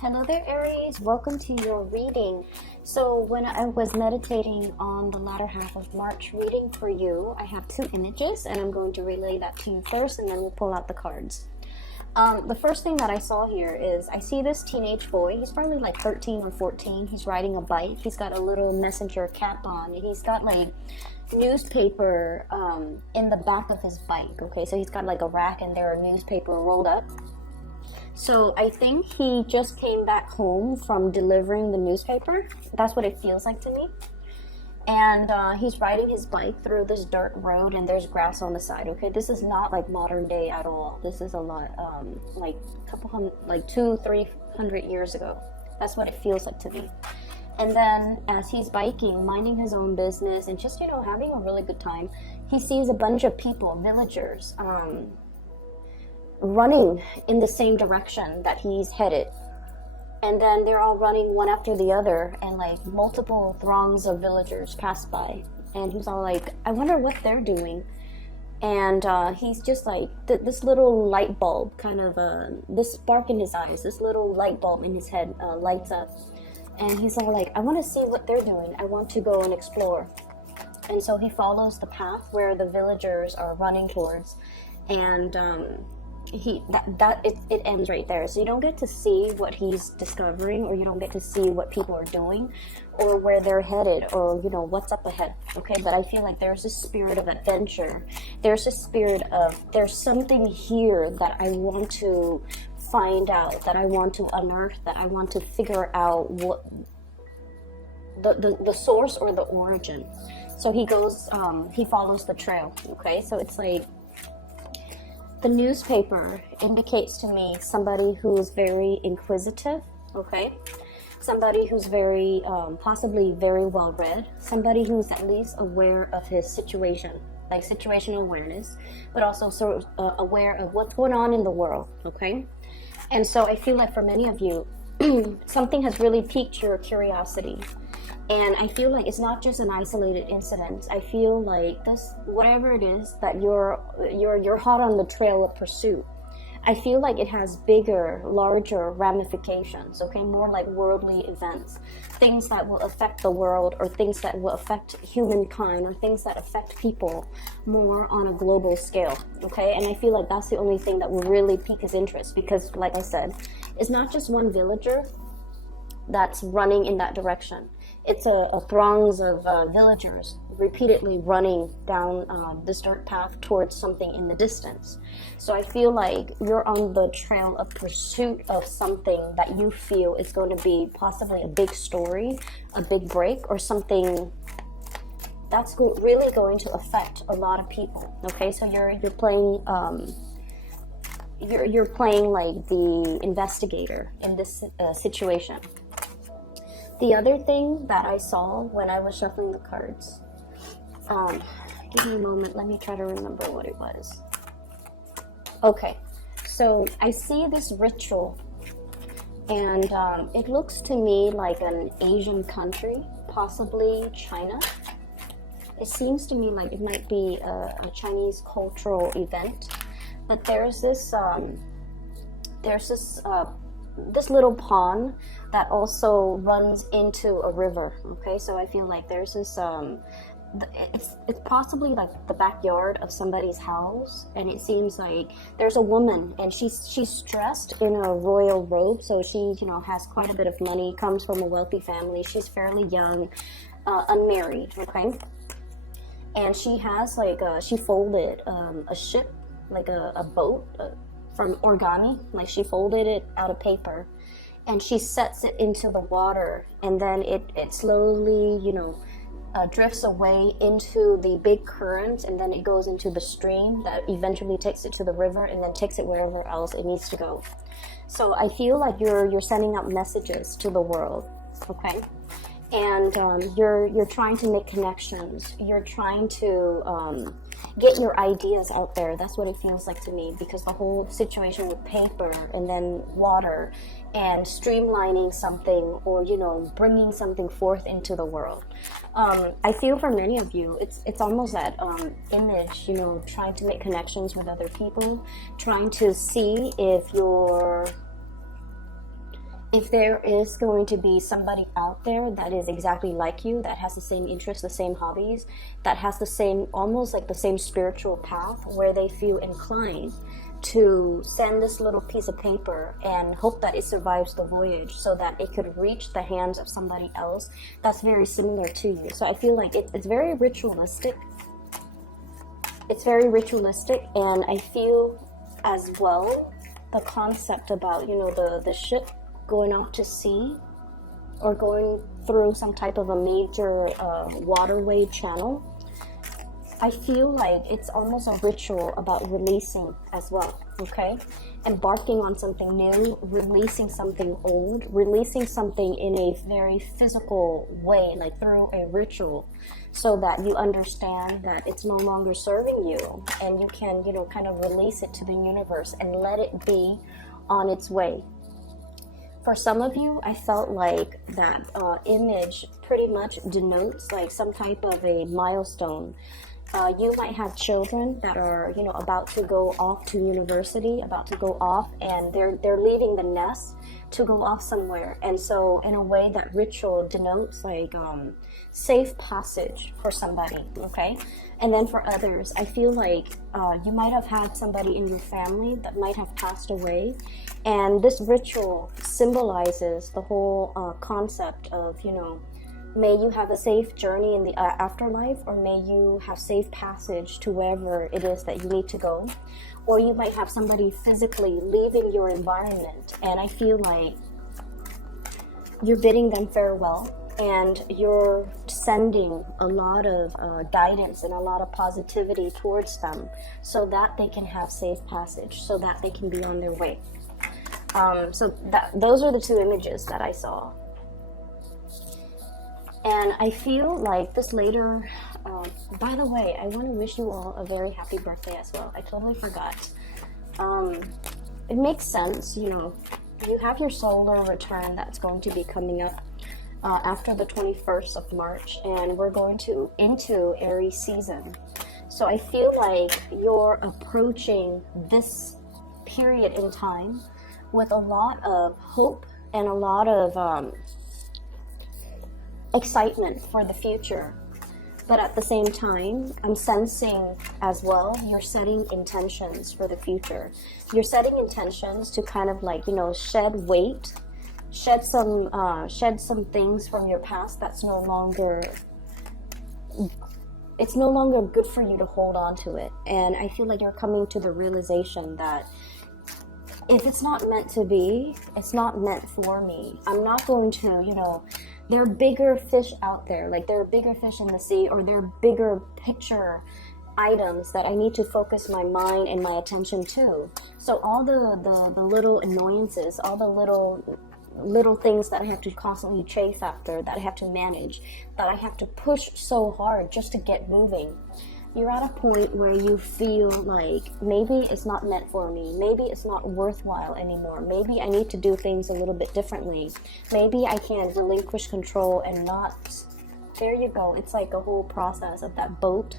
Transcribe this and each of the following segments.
Hello there, Aries. Welcome to your reading. So when I was meditating on the latter half of March reading for you, I have two images and I'm going to relay that to you first and then we'll pull out the cards. The first thing that I saw here is I see this teenage boy. He's probably like 13 or 14. He's riding a bike. He's got a little messenger cap on and he's got like newspaper in the back of his bike. Okay, so he's got like a rack and there are newspaper rolled up. So I think he just came back home from delivering the newspaper. That's what it feels like to me. And he's riding his bike through this dirt road and there's grass on the side. Okay, this is not like modern day at all. This is a lot like a couple hundred, like 200-300 years ago. That's what it feels like to me. And then as he's biking, minding his own business and just, having a really good time, he sees a bunch of people, villagers, running in the same direction that he's headed. And then they're all running one after the other and like multiple throngs of villagers pass by. And he's all like, I wonder what they're doing. And he's just like, this little light bulb kind of, this spark in his eyes, this little light bulb in his head lights up. And he's all like, I want to see what they're doing. I want to go and explore. And so he follows the path where the villagers are running towards. And it ends right there. So you don't get to see what he's discovering, or you don't get to see what people are doing or where they're headed, or what's up ahead. Okay, but I feel like there's a spirit of adventure. There's a spirit of there's something here that I want to find out, that I want to unearth, that I want to figure out what the source or the origin. So he goes he follows the trail. Okay, so it's like the newspaper indicates to me somebody who is very inquisitive, okay? Somebody who's very, possibly very well read. Somebody who's at least aware of his situation, like situational awareness, but also sort of aware of what's going on in the world, okay? And so I feel like for many of you, something has really piqued your curiosity. And I feel like it's not just an isolated incident. I feel like this, whatever it is that you're hot on the trail of pursuit, I feel like it has bigger, larger ramifications, okay? More like worldly events, things that will affect the world, or things that will affect humankind, or things that affect people more on a global scale, okay? And I feel like that's the only thing that will really pique his interest, because like I said, it's not just one villager that's running in that direction. It's a throngs of villagers repeatedly running down this dirt path towards something in the distance. So I feel like you're on the trail of pursuit of something that you feel is going to be possibly a big story, a big break, or something that's really going to affect a lot of people. Okay, so you're playing you're playing like the investigator in this situation. The other thing that I saw when I was shuffling the cards, give me a moment, let me try to remember what it was. Okay, so I see this ritual, and it looks to me like an Asian country, possibly China. It seems to me like it might be a Chinese cultural event, but there's this little pond that also runs into a river. Okay, so I feel like there's this it's possibly like the backyard of somebody's house, and it seems like there's a woman and she's dressed in a royal robe, so she has quite a bit of money, comes from a wealthy family. She's fairly young, unmarried, okay, and she has like she folded a ship, like a boat, from origami. Like she folded it out of paper and she sets it into the water, and then it slowly drifts away into the big current, and then it goes into the stream that eventually takes it to the river and then takes it wherever else it needs to go. So I feel like you're sending out messages to the world, okay? And you're trying to make connections. You're trying to get your ideas out there. That's what it feels like to me, because the whole situation with paper and then water and streamlining something, or bringing something forth into the world. I feel for many of you, it's almost that image, trying to make connections with other people, trying to see if you're if there is going to be somebody out there that is exactly like you, that has the same interests, the same hobbies, that has the same, almost like the same spiritual path, where they feel inclined to send this little piece of paper and hope that it survives the voyage so that it could reach the hands of somebody else that's very similar to you. So I feel like it's very ritualistic. It's very ritualistic, and I feel as well the concept about, you know, the ship going out to sea or going through some type of a major waterway channel. I feel like it's almost a ritual about releasing as well, okay? Embarking on something new, releasing something old, releasing something in a very physical way, like through a ritual, so that you understand that it's no longer serving you, and you can, you know, kind of release it to the universe and let it be on its way. For some of you, I felt like that image pretty much denotes like some type of a milestone. You might have children that are, you know, about to go off to university, about to go off, and they're leaving the nest to go off somewhere. And so in a way, that ritual denotes like safe passage for somebody, okay? And then for others, I feel like you might have had somebody in your family that might have passed away, and this ritual symbolizes the whole concept of, you know, may you have a safe journey in the afterlife, or may you have safe passage to wherever it is that you need to go. Or you might have somebody physically leaving your environment, and I feel like you're bidding them farewell, and you're sending a lot of guidance and a lot of positivity towards them so that they can have safe passage, so that they can be on their way. Those are the two images that I saw. And I feel like this later, by the way, I want to wish you all a very happy birthday as well. I totally forgot. It makes sense, you know, you have your solar return that's going to be coming up after the 21st of March, and we're going into Aries season. So I feel like you're approaching this period in time with a lot of hope and a lot of excitement for the future. But at the same time, I'm sensing as well, you're setting intentions for the future. You're setting intentions to kind of like, you know, shed weight, shed some things from your past that's no longer, it's no longer good for you to hold on to it. And I feel like you're coming to the realization that if it's not meant to be, it's not meant for me. I'm not going to, you know, there are bigger fish out there, like there are bigger fish in the sea, or there are bigger picture items that I need to focus my mind and my attention to. So all the little annoyances, all the little things that I have to constantly chase after, that I have to manage, that I have to push so hard just to get moving. You're at a point where you feel like maybe it's not meant for me. Maybe it's not worthwhile anymore. Maybe I need to do things a little bit differently. Maybe I can relinquish control and not. There you go. It's like a whole process of that boat.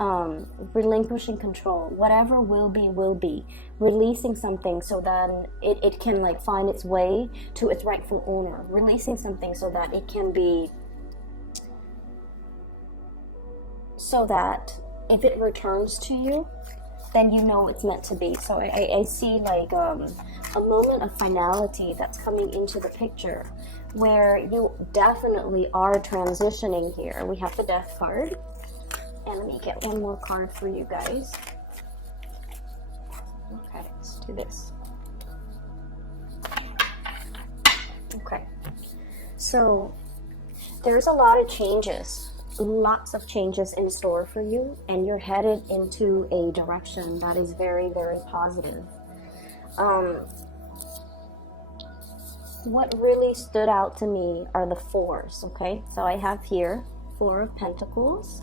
Relinquishing control. Whatever will be, will be. Releasing something so that it can like find its way to its rightful owner. Releasing something so that it can be, so that if it returns to you, then you know it's meant to be. So I see like a moment of finality that's coming into the picture, where you definitely are transitioning here. We have the Death card, and let me get one more card for you guys. Okay, let's do this. Okay, so there's a lot of changes. Lots of changes in store for you, and you're headed into a direction that is very, very positive. What really stood out to me are the fours, okay? So I have here 4 of Pentacles,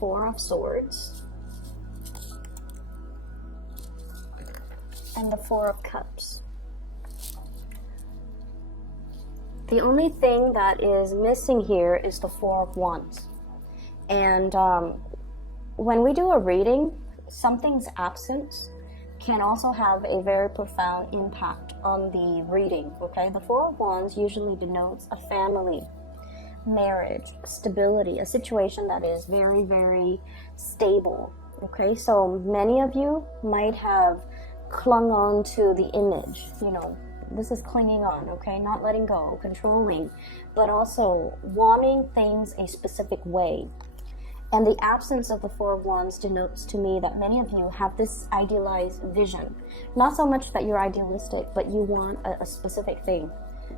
4 of Swords, and the 4 of Cups. The only thing that is missing here is the 4 of Wands. And when we do a reading, something's absent can also have a very profound impact on the reading, okay? The Four of Wands usually denotes a family, marriage, stability, a situation that is very, very stable, okay? So many of you might have clung on to the image, you know, this is clinging on, okay? Not letting go, controlling, but also wanting things a specific way. And the absence of the Four of Wands denotes to me that many of you have this idealized vision. Not so much that you're idealistic, but you want a specific thing.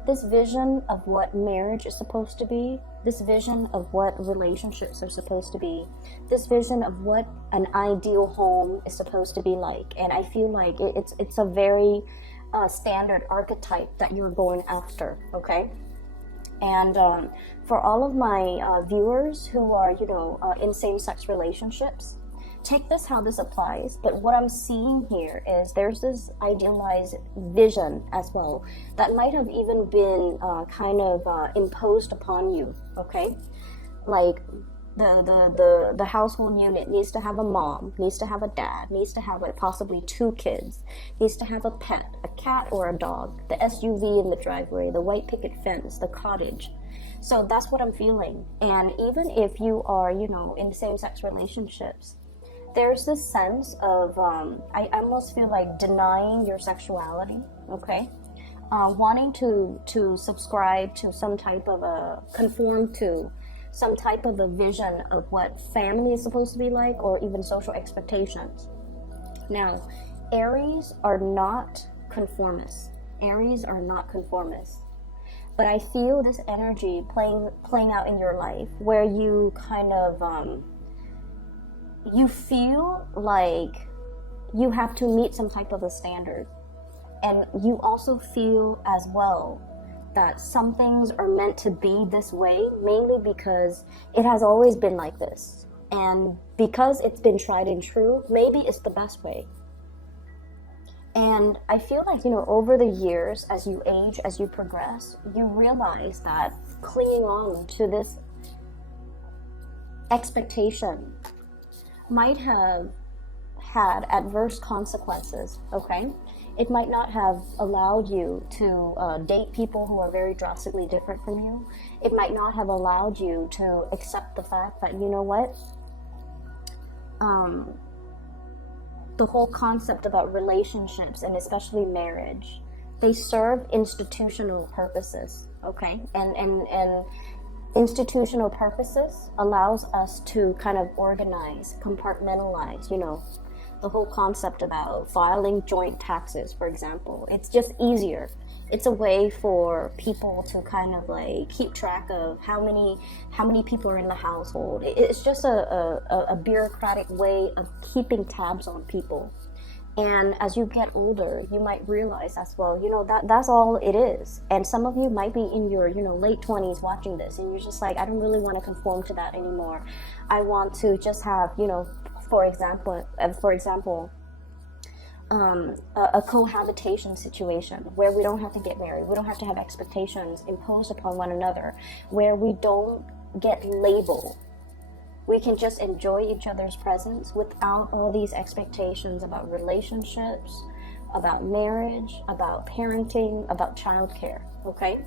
This vision of what marriage is supposed to be, this vision of what relationships are supposed to be, this vision of what an ideal home is supposed to be like. And I feel like it's a very standard archetype that you're going after, okay? And for all of my viewers who are, you know, in same-sex relationships, take this how this applies. But what I'm seeing here is there's this idealized vision as well that might have even been kind of imposed upon you, okay? Like the household unit needs to have a mom, needs to have a dad, needs to have possibly 2 kids, needs to have a pet, a cat or a dog, the SUV in the driveway, the white picket fence, the cottage. So that's what I'm feeling. And even if you are, you know, in same-sex relationships, there's this sense of, I almost feel like denying your sexuality, okay? Wanting to subscribe to some type of conform to some type of a vision of what family is supposed to be like, or even social expectations. Now, Aries are not conformists. Aries are not conformists. But I feel this energy playing out in your life where you kind of, you feel like you have to meet some type of a standard. And you also feel as well that some things are meant to be this way, mainly because it has always been like this. And because it's been tried and true, maybe it's the best way. And I feel like, you know, over the years, as you age, as you progress, you realize that clinging on to this expectation might have had adverse consequences, okay? It might not have allowed you to date people who are very drastically different from you. It might not have allowed you to accept the fact that, you know what, the whole concept about relationships, and especially marriage, they serve institutional purposes, okay? And institutional purposes allows us to kind of organize, compartmentalize, you know, the whole concept about filing joint taxes, for example. It's just easier. It's a way for people to kind of like keep track of how many people are in the household. It's just a bureaucratic way of keeping tabs on people. And as you get older, you might realize as well, you know, that's all it is. And some of you might be in your, you know, late 20s watching this, and you're just like, I don't really want to conform to that anymore. I want to just have, you know, for example, a cohabitation situation where we don't have to get married, we don't have to have expectations imposed upon one another, where we don't get labeled. We can just enjoy each other's presence without all these expectations about relationships, about marriage, about parenting, about childcare, okay?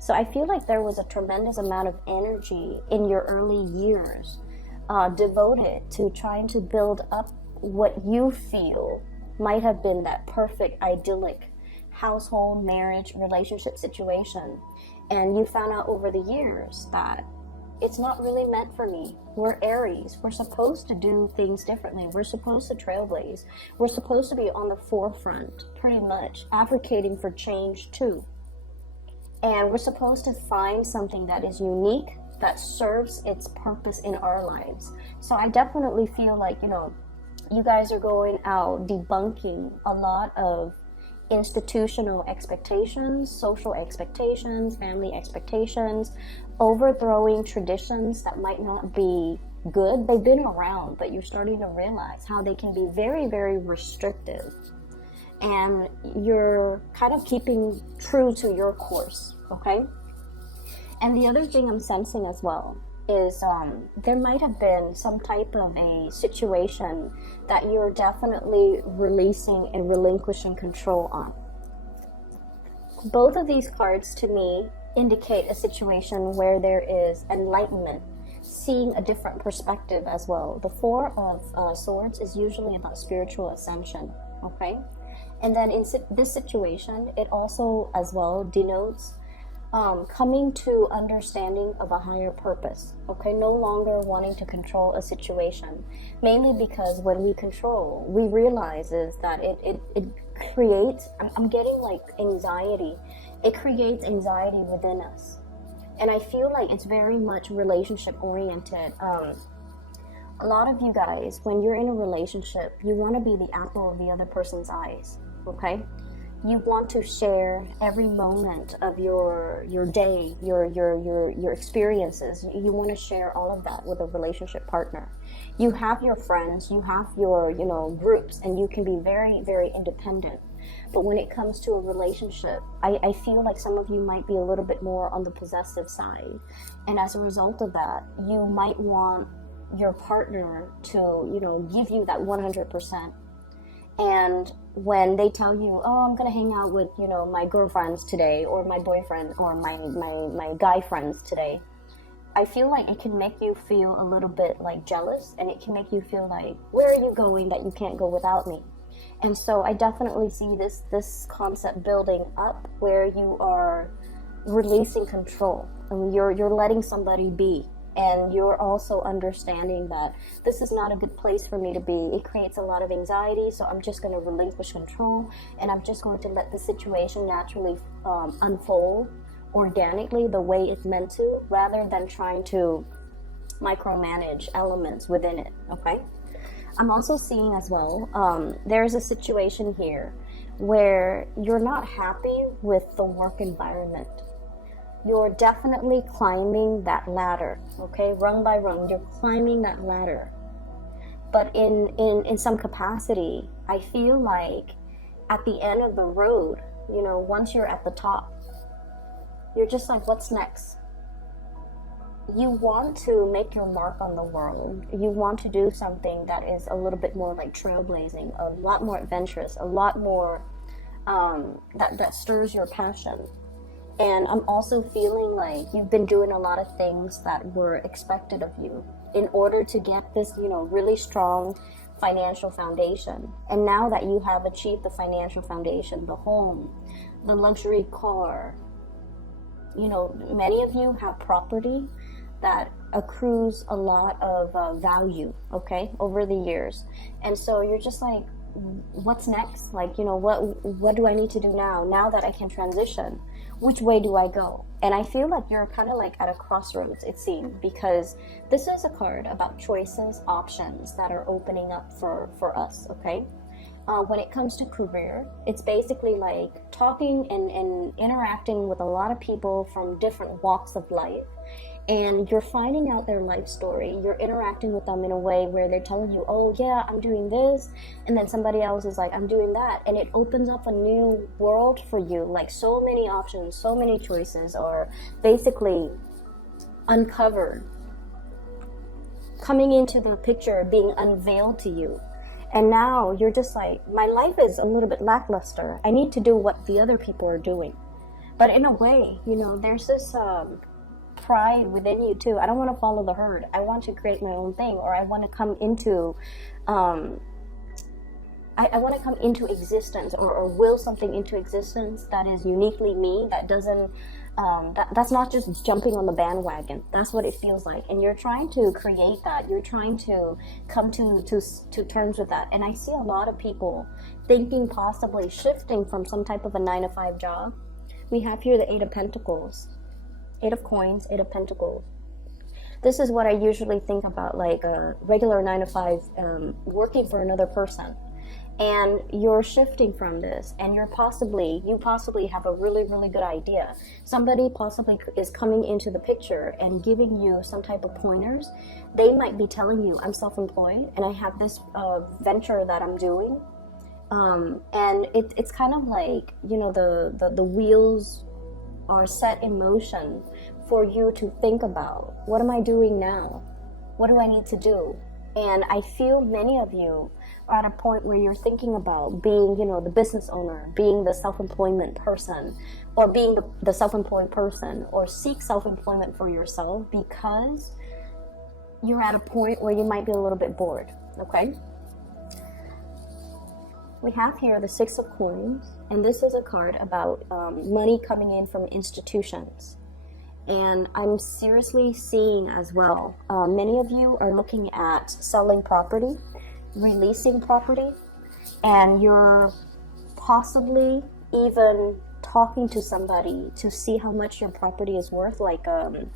So I feel like there was a tremendous amount of energy in your early years devoted to trying to build up what you feel might have been that perfect, idyllic household, marriage, relationship situation. And you found out over the years that it's not really meant for me. We're Aries. We're supposed to do things differently. We're supposed to trailblaze. We're supposed to be on the forefront, pretty much, advocating for change too. And we're supposed to find something that is unique, that serves its purpose in our lives. So I definitely feel like, you know, you guys are going out debunking a lot of institutional expectations, social expectations, family expectations, overthrowing traditions that might not be good. They've been around, but you're starting to realize how they can be very, very restrictive. And you're kind of keeping true to your course, okay? And the other thing I'm sensing as well is there might have been some type of a situation that you're definitely releasing and relinquishing control on. Both of these cards to me indicate a situation where there is enlightenment, seeing a different perspective as well. The Four of Swords is usually about spiritual ascension, okay? And then in this situation, it also as well denotes coming to understanding of a higher purpose, okay? No longer wanting to control a situation, mainly because when we control, we realize is that it creates, I'm getting like anxiety. It creates anxiety within us. And I feel like it's very much relationship oriented. A lot of you guys, when you're in a relationship, you want to be the apple of the other person's eyes, okay? You want to share every moment of your day, your experiences. You want to share all of that with a relationship partner. You have your friends, you have your, groups, and you can be very, very independent. But when it comes to a relationship, I feel like some of you might be a little bit more on the possessive side. And as a result of that, you might want your partner to, give you that 100%. And when they tell you, oh, I'm going to hang out with, my girlfriends today, or my boyfriend, or my guy friends today, I feel like it can make you feel a little bit like jealous, and it can make you feel like, where are you going that you can't go without me? And so I definitely see this concept building up where you are releasing control, and you're letting somebody be. And you're also understanding that this is not a good place for me to be. It creates a lot of anxiety, so I'm just going to relinquish control, and I'm just going to let the situation naturally unfold organically the way it's meant to, rather than trying to micromanage elements within it, okay? I'm also seeing as well, there's a situation here where you're not happy with the work environment. You're definitely climbing that ladder, okay? Rung by rung, you're climbing that ladder. But in some capacity, I feel like at the end of the road, once you're at the top, you're just like, what's next? You want to make your mark on the world. You want to do something that is a little bit more like trailblazing, a lot more adventurous, a lot more that stirs your passion. And I'm also feeling like you've been doing a lot of things that were expected of you in order to get this, really strong financial foundation. And now that you have achieved the financial foundation, the home, the luxury car, many of you have property that accrues a lot of value, okay, over the years. And so you're just like, what's next? Like, what do I need to do now that I can transition? Which way do I go? And I feel like you're kind of like at a crossroads, it seems, because this is a card about choices, options that are opening up for us, okay? When it comes to career, it's basically like talking and interacting with a lot of people from different walks of life. And you're finding out their life story. You're interacting with them in a way where they're telling you, oh yeah, I'm doing this. And then somebody else is like, I'm doing that. And it opens up a new world for you. Like so many options, so many choices are basically uncovered, coming into the picture, being unveiled to you. And now you're just like, my life is a little bit lackluster. I need to do what the other people are doing. But in a way, there's this pride within you too. I don't want to follow the herd. I want to create my own thing, or I want to come into I want to come into existence, or will something into existence that is uniquely me, that doesn't that's not just jumping on the bandwagon. That's what it feels like. And you're trying to create that. You're trying to come to terms with that. And I see a lot of people thinking possibly shifting from some type of a 9-to-5 job. We have here the 8 of Pentacles, 8 of Coins, 8 of Pentacles. This is what I usually think about, like a regular 9-to-5 working for another person. And you're shifting from this, and you possibly have a really, really good idea. Somebody possibly is coming into the picture and giving you some type of pointers. They might be telling you, I'm self-employed and I have this venture that I'm doing. And it's kind of like, the wheels are set in motion for you to think about, what am I doing now? What do I need to do? And I feel many of you are at a point where you're thinking about being, the business owner, being the self-employment person, or being the self-employed person, or seek self-employment for yourself because you're at a point where you might be a little bit bored, okay? We have here the Six of Coins, and this is a card about money coming in from institutions. And I'm seriously seeing as well, many of you are looking at selling property, releasing property, and you're possibly even talking to somebody to see how much your property is worth, like a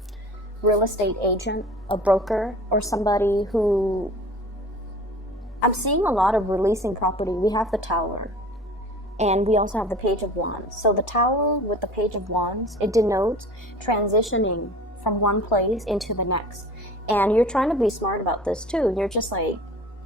real estate agent, a broker, or somebody who... I'm seeing a lot of releasing property. We have the Tower, and we also have the Page of Wands. So the Tower with the Page of Wands, it denotes transitioning from one place into the next. And you're trying to be smart about this too. You're just like,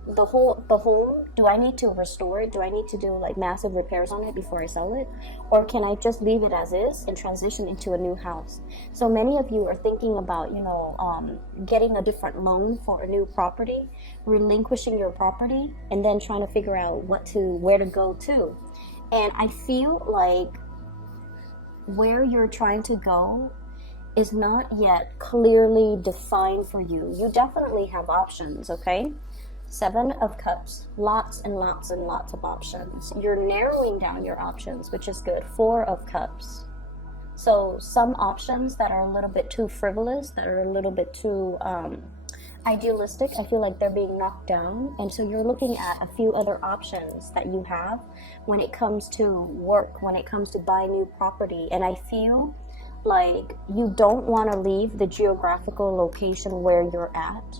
the home, do I need to restore it? Do I need to do like massive repairs on it before I sell it? Or can I just leave it as is and transition into a new house? So many of you are thinking about, getting a different loan for a new property, relinquishing your property, and then trying to figure out where to go to. And I feel like where you're trying to go is not yet clearly defined for you. You definitely have options, okay? Seven of Cups, lots and lots and lots of options. You're narrowing down your options, which is good. Four of Cups. So some options that are a little bit too frivolous, that are a little bit too idealistic, I feel like they're being knocked down. And so you're looking at a few other options that you have when it comes to work, when it comes to buying new property. And I feel like you don't want to leave the geographical location where you're at,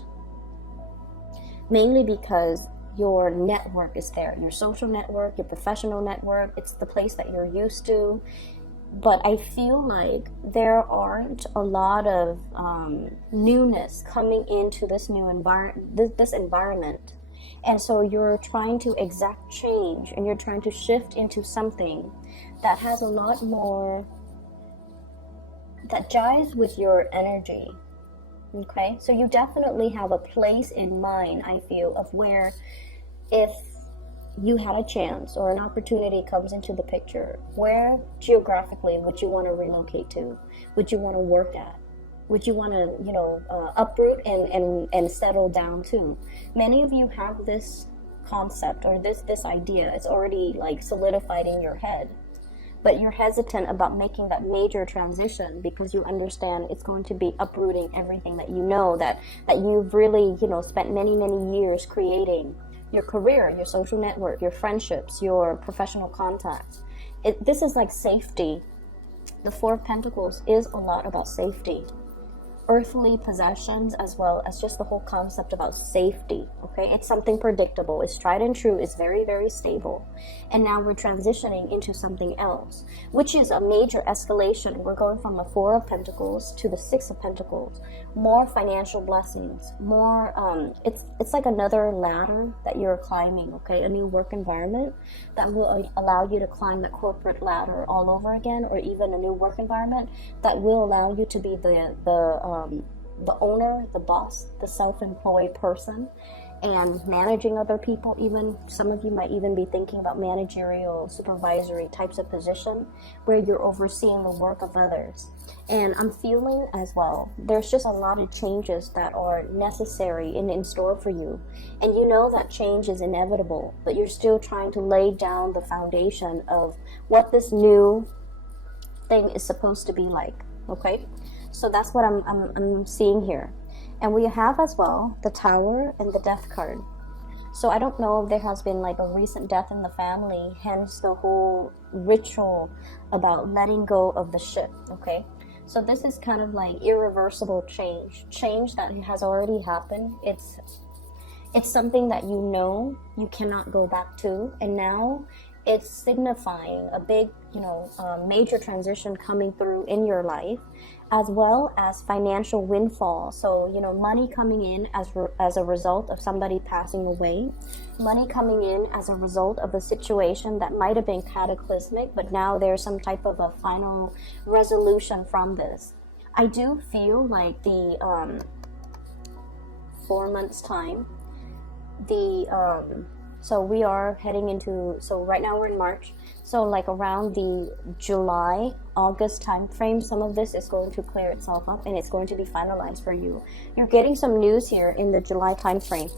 mainly because your network is there, your social network, your professional network. It's the place that you're used to. But I feel like there aren't a lot of newness coming into this new this environment. And so you're trying to exact change, and you're trying to shift into something that has a lot more, that jives with your energy. Okay, so you definitely have a place in mind, I feel, of where if you had a chance or an opportunity comes into the picture, where geographically would you want to relocate to? Would you want to work at? Would you want to, uproot and settle down to? Many of you have this concept or this idea. It's already like solidified in your head. But you're hesitant about making that major transition because you understand it's going to be uprooting everything that you know, that you've really, spent many, many years creating. Your career, your social network, your friendships, your professional contacts. This is like safety. The Four of Pentacles is a lot about safety. Earthly possessions, as well as just the whole concept about safety. Okay, it's something predictable, it's tried and true, it's very, very stable. And now we're transitioning into something else, which is a major escalation. We're going from the Four of Pentacles to the Six of Pentacles. More financial blessings, more it's like another ladder that you're climbing. Okay, a new work environment that will allow you to climb the corporate ladder all over again, or even a new work environment that will allow you to be the owner, the boss, the self-employed person, and managing other people. Even some of you might even be thinking about managerial, supervisory types of position where you're overseeing the work of others. And I'm feeling as well, there's just a lot of changes that are necessary and in store for you. And you know that change is inevitable, but you're still trying to lay down the foundation of what this new thing is supposed to be like. Okay? So that's what I'm seeing here. And we have as well the Tower and the Death card. So I don't know if there has been like a recent death in the family, hence the whole ritual about letting go of the ship, okay? So this is kind of like irreversible change that has already happened. It's something that you know you cannot go back to, and now It's signifying a big, major transition coming through in your life, as well as financial windfall. So, money coming in as a result of somebody passing away, money coming in as a result of a situation that might have been cataclysmic, but now there's some type of a final resolution from this. I do feel like the 4 months time, so we are heading into, so right now we're in March, so like around the July, August time frame, some of this is going to clear itself up and it's going to be finalized for you. You're getting some news here in the July time frame.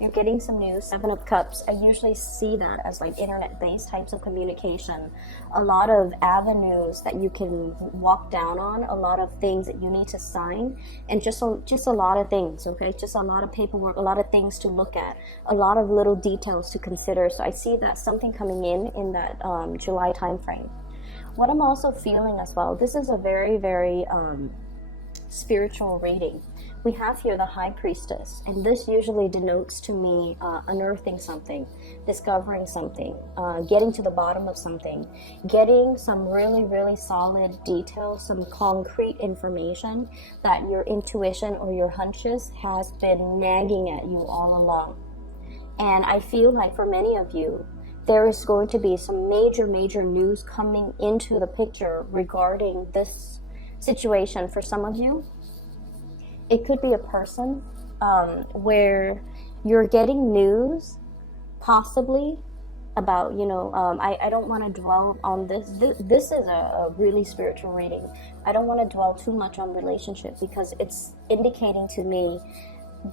You're getting some news. 7 of Cups. I usually see that as like internet-based types of communication. A lot of avenues that you can walk down on. A lot of things that you need to sign, and just a lot of things. Okay, just a lot of paperwork. A lot of things to look at. A lot of little details to consider. So I see that something coming in that July time frame. What I'm also feeling as well. This is a very, very spiritual reading. We have here the High Priestess, and this usually denotes to me unearthing something, discovering something, getting to the bottom of something, getting some really, really solid details, some concrete information that your intuition or your hunches has been nagging at you all along. And I feel like for many of you, there is going to be some major, major news coming into the picture regarding this situation. For some of you, it could be a person where you're getting news possibly about, I don't want to dwell on this. This is a really spiritual reading. I don't want to dwell too much on relationship because it's indicating to me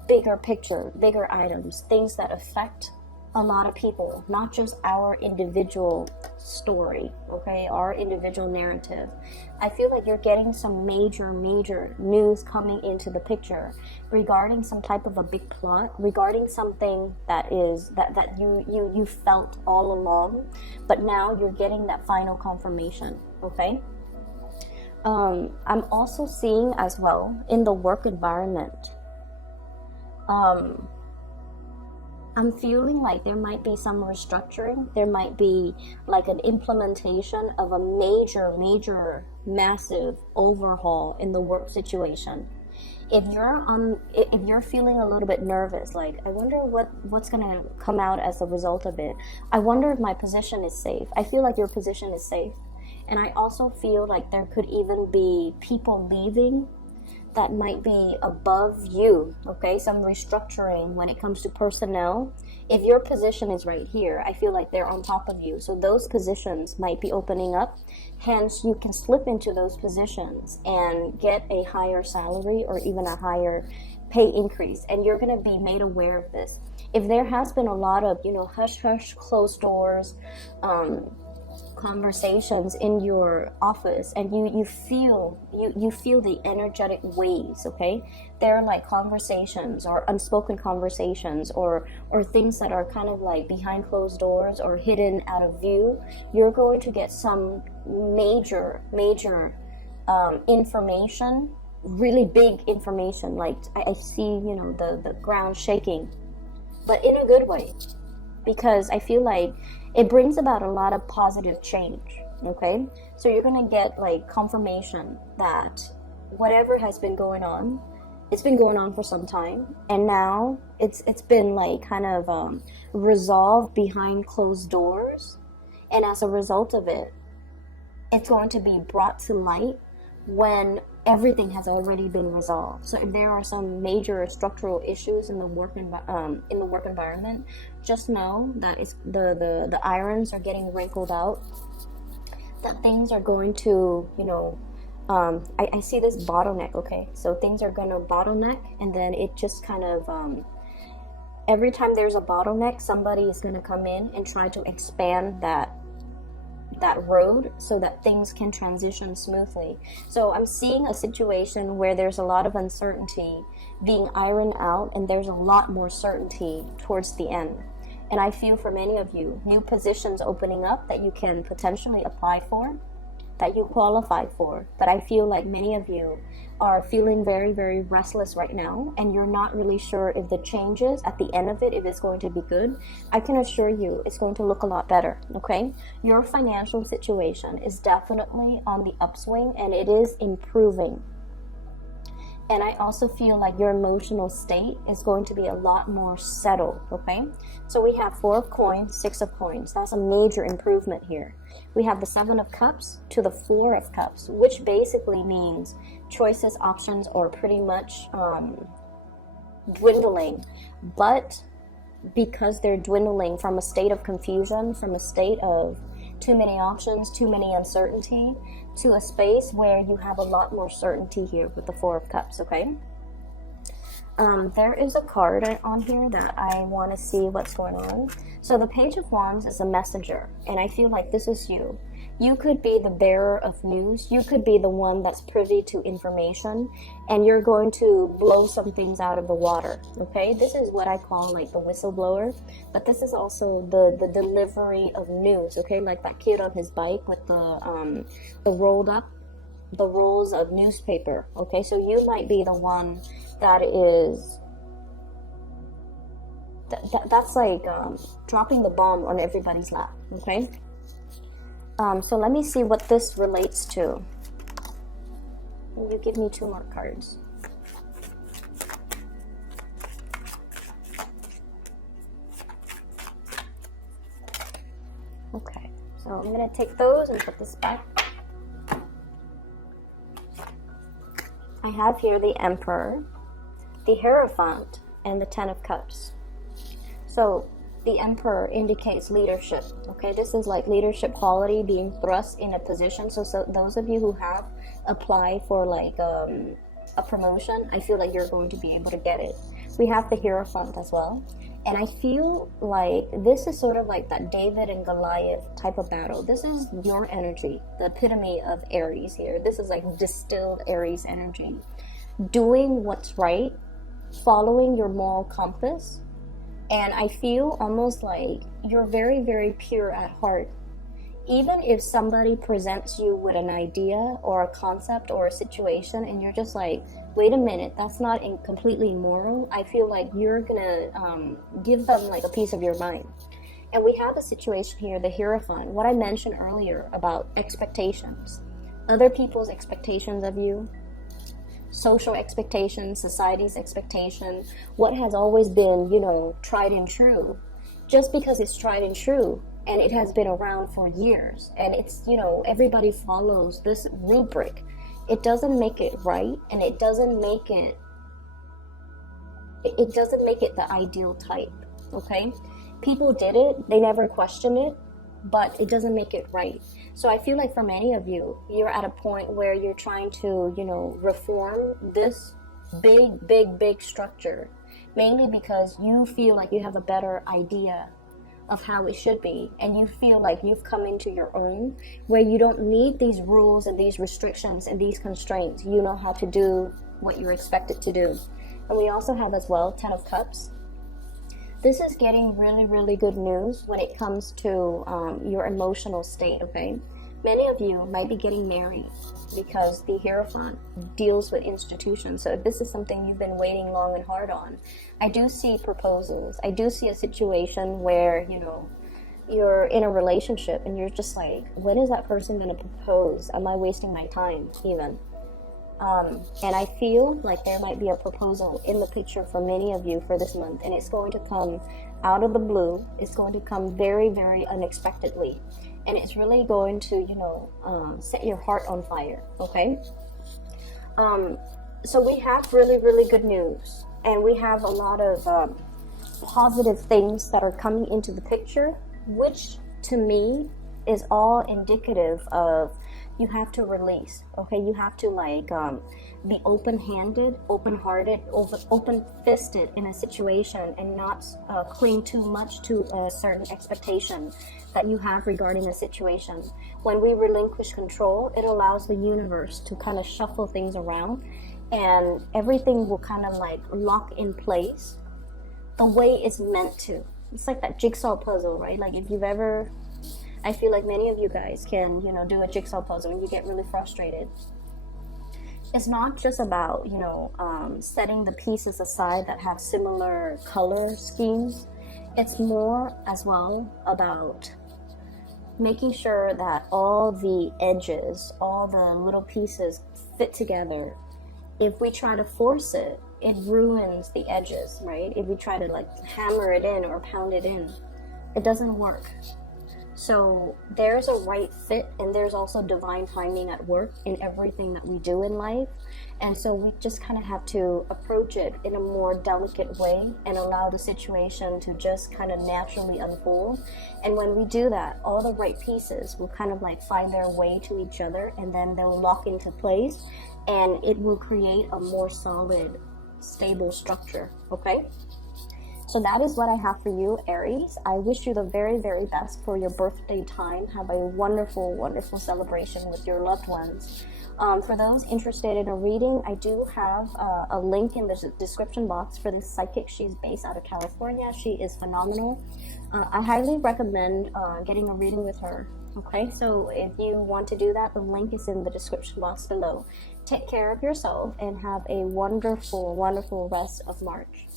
bigger picture, bigger items, things that affect a lot of people, not just our individual story, okay, our individual narrative. I feel like you're getting some major, major news coming into the picture regarding some type of a big plot, regarding something that you felt all along, but now you're getting that final confirmation, okay? I'm also seeing as well in the work environment, I'm feeling like there might be some restructuring. There might be like an implementation of a major, major, massive overhaul in the work situation. If you're feeling a little bit nervous, like I wonder what's gonna come out as a result of it. I wonder if my position is safe. I feel like your position is safe, and I also feel like there could even be people leaving that might be above you, okay? Some restructuring when it comes to personnel. If your position is right here, I feel like they're on top of you. So those positions might be opening up. Hence, you can slip into those positions and get a higher salary or even a higher pay increase. And you're going to be made aware of this. If there has been a lot of, hush-hush, closed doors, conversations in your office, and you feel the energetic waves, okay? They're like conversations or unspoken conversations or things that are kind of like behind closed doors or hidden out of view. You're going to get some major information, really big information. Like I see the ground shaking, but in a good way, because I feel like it brings about a lot of positive change, okay? So you're going to get like confirmation that whatever has been going on, it's been going on for some time, and now it's been like kind of resolved behind closed doors, and as a result of it, it's going to be brought to light when everything has already been resolved. So if there are some major structural issues in the work environment, just know that it's the irons are getting wrinkled out, that things are going to, I see this bottleneck, okay? So things are going to bottleneck, and then it just kind of, every time there's a bottleneck, somebody is going to come in and try to expand that road so that things can transition smoothly. So I'm seeing a situation where there's a lot of uncertainty being ironed out, and there's a lot more certainty towards the end. And I feel for many of you, new positions opening up that you can potentially apply for, that you qualify for. But I feel like many of you are feeling very, very restless right now, and you're not really sure if the changes at the end of it, if it's going to be good. I can assure you it's going to look a lot better, okay? Your financial situation is definitely on the upswing, and it is improving. And I also feel like your emotional state is going to be a lot more settled, okay? So we have 4 of coins, 6 of coins. That's a major improvement here. We have the 7 of cups to the 4 of cups, which basically means choices, options, or pretty much dwindling. But because they're dwindling from a state of confusion, from a state of too many options, too many uncertainty, to a space where you have a lot more certainty here with the 4 of cups, okay? There is a card on here that I want to see what's going on. So the Page of Wands is a messenger, and I feel like this is you. You could be the bearer of news. You could be the one that's privy to information, and you're going to blow some things out of the water, okay? This is what I call like the whistleblower, but this is also the delivery of news, okay? Like that kid on his bike with the rolls of newspaper, okay? So you might be the one that is that's like dropping the bomb on everybody's lap, okay? So let me see what this relates to. You give me 2 more cards. Okay, so I'm gonna take those and put this back. I have here the Emperor, the Hierophant, and the 10 of Cups. So the Emperor indicates leadership, okay? This is like leadership quality being thrust in a position. So those of you who have applied for like a promotion, I feel like you're going to be able to get it. We have the Hierophant as well. And I feel like this is sort of like that David and Goliath type of battle. This is your energy, the epitome of Aries here. This is like distilled Aries energy. Doing what's right, following your moral compass. And I feel almost like you're very, very pure at heart. Even if somebody presents you with an idea or a concept or a situation and you're just like, wait a minute, that's not completely immoral, I feel like you're gonna give them like a piece of your mind. And we have a situation here, the Hierophant, what I mentioned earlier about expectations. Other people's expectations of you, social expectations, society's expectation, what has always been, you know, tried and true. Just because it's tried and true and it has been around for years and it's, you know, everybody follows this rubric, it doesn't make it right, and it doesn't make it the ideal type, okay? People did it, they never questioned it, but it doesn't make it right. So I feel like for many of you, you're at a point where you're trying to, you know, reform this big structure, mainly because you feel like you have a better idea of how it should be, and you feel like you've come into your own, where you don't need these rules and these restrictions and these constraints. You know how to do what you're expected to do. And we also have as well 10 of Cups. This is getting really, really good news when it comes to your emotional state, okay? Many of you might be getting married because the Hierophant deals with institutions. So if this is something you've been waiting long and hard on, I do see proposals. I do see a situation where, you know, you're in a relationship and you're just like, when is that person going to propose? Am I wasting my time even? And I feel like there might be a proposal in the picture for many of you for this month, and it's going to come out of the blue. It's going to come very, very unexpectedly, and it's really going to, you know, set your heart on fire, okay? So we have really, really good news, and we have a lot of positive things that are coming into the picture, which to me is all indicative of you have to release, okay? You have to like be open-handed, open-hearted, open-fisted in a situation, and not cling too much to a certain expectation that you have regarding a situation. When we relinquish control, it allows the universe to kind of shuffle things around, and everything will kind of like lock in place the way it's meant to. It's like that jigsaw puzzle, right? Like if you've ever I feel like many of you guys can, you know, do a jigsaw puzzle when you get really frustrated. It's not just about, you know, setting the pieces aside that have similar color schemes. It's more as well about making sure that all the edges, all the little pieces fit together. If we try to force it, it ruins the edges, right? If we try to like hammer it in or pound it in, it doesn't work. So there's a right fit, and there's also divine timing at work in everything that we do in life. And so we just kind of have to approach it in a more delicate way and allow the situation to just kind of naturally unfold. And when we do that, all the right pieces will kind of like find their way to each other, and then they'll lock into place, and it will create a more solid, stable structure, okay? So that is what I have for you, Aries. I wish you the very, very best for your birthday time. Have a wonderful, wonderful celebration with your loved ones. For those interested in a reading, I do have a link in the description box for this psychic. She's based out of California. She is phenomenal. I highly recommend getting a reading with her. Okay, so if you want to do that, the link is in the description box below. Take care of yourself and have a wonderful, wonderful rest of March.